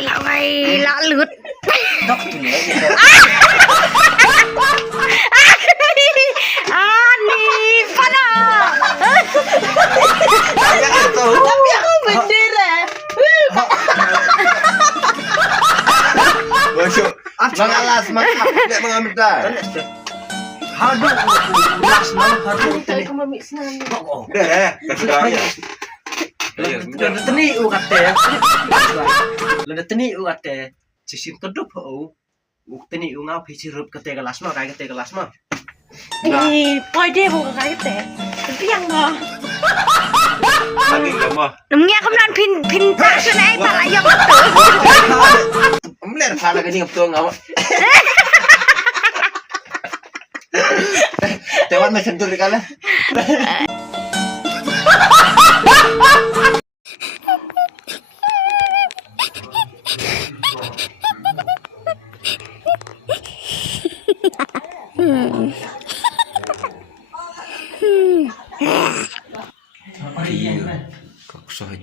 Lawai lalut. Dok tu ni. Ani pana. Tapi aku bendera. Masuk. Mengalas, tidak mengambil dah. Haduh, ulas malam haduh tadi. Kamu mix nang. Oh, dah. Kesudahannya. Lada teni u kate. Lada teni u kate. Sisin kedup u. U teni u ngau pi sirup kate kelas mah, kai kate kelas mah. Poi dia bukan kayak teh. Tapi yang no. Lagi lama. Namanya kemudian pin passion pala yang betul. Mler pala ka ni betul ngau. Tewan may sentur ka lah. Kok sohit.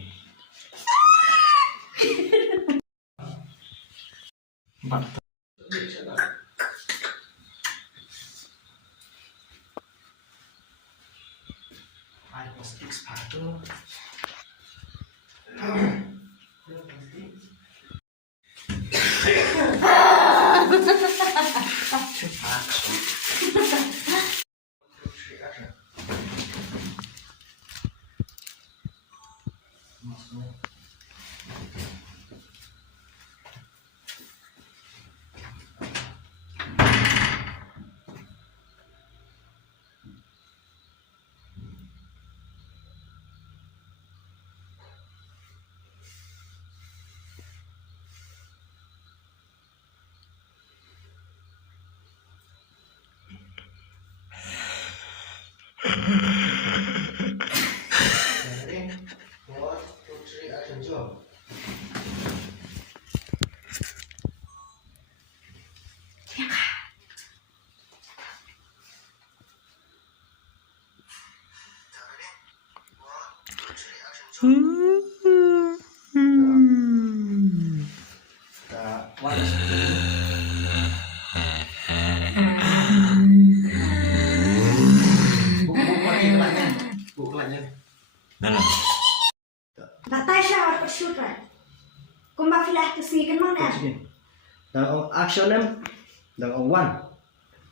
Natasha shoot right. Kumba filah tu si kan mana? Dalam action em, dalam one.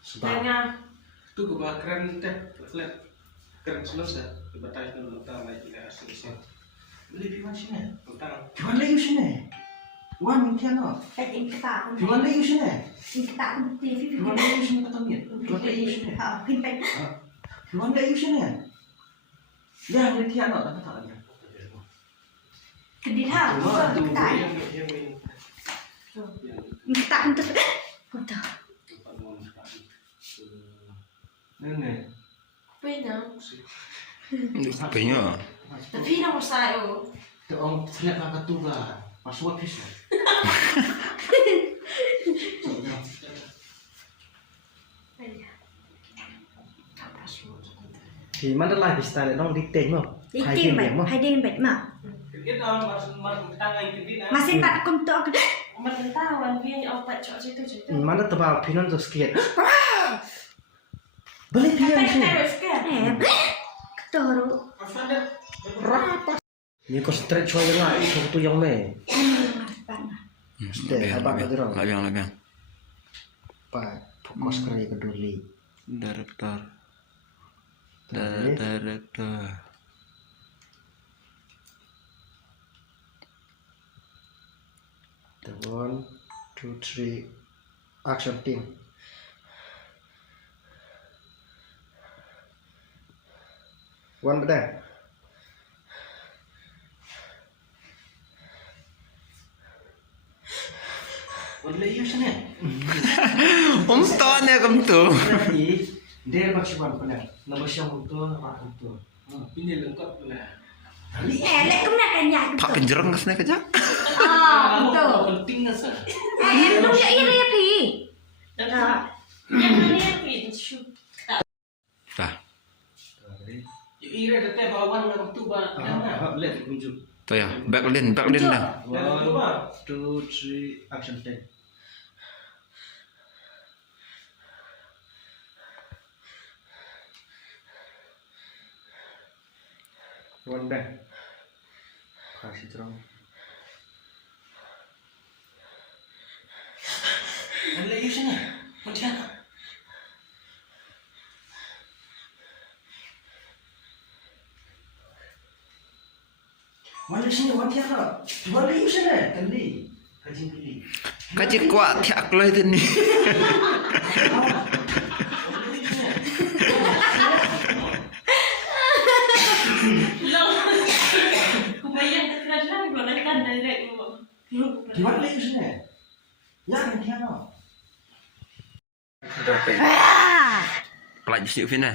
Jangan. Tu gua keren teh, keren selesai. Dibatai dulu utama tidak selesai. Beli piwan sini, utang. Piwan lagi sini. One mungkin no. Kita. Piwan lagi sini. Kita TV. Piwan lagi sini kata mir. Piwan lagi sini. Pin pen. Piwan lagi sini. Dia mungkin no, tak tahu dia. Kedih ha. Kita. Kita untuk. Betul. Nenek. Pena. Kayaknya Tapi nama saya. Tu orang selek nak ketuga. Masuk habis. Thì mà nó lại bị sai lại nó đi tiền mà. Hai dia bet mah. Kita masuk tangan kita. Masih tak kuntuk. Mentawan dia obat cok situ. Mà nó tập vào thì nó rất scared. Balik dia sini. Ketoro. Rapat. Ni kau stretch aja lah. Itu tu yang ni. Labiang. Pak, fokus kerja keduli. Director. The 1, 2, 3, action team. One bedah. Boleh use ni. Umton ya kamu tuh. Dia macam mana? Nama siapa tu? Apa tu? Ini lengkap lah. Lek kau nak kanya. Pak penjereng kesini kerja. Betul. Penting nasa. Lu ya iri ya pi. Yang mana pi shoot. Dah. Ira tetap bawan dengan tu ba. Lihat kunjuk. Tuh ya, backlink dah. 1, 2, 3, action take. One back. Kasih terang. Boleh yuk sini. Pontianak. Balik sini, Pontianak. Balik yuk sini. Kali. Kajing kali. Kaji kuat tiak lo itu nih. Kumayan terkenal gua nak kan direct gua. Balik yuk sini. Ya, Pontianak. Pelajari sini Vina.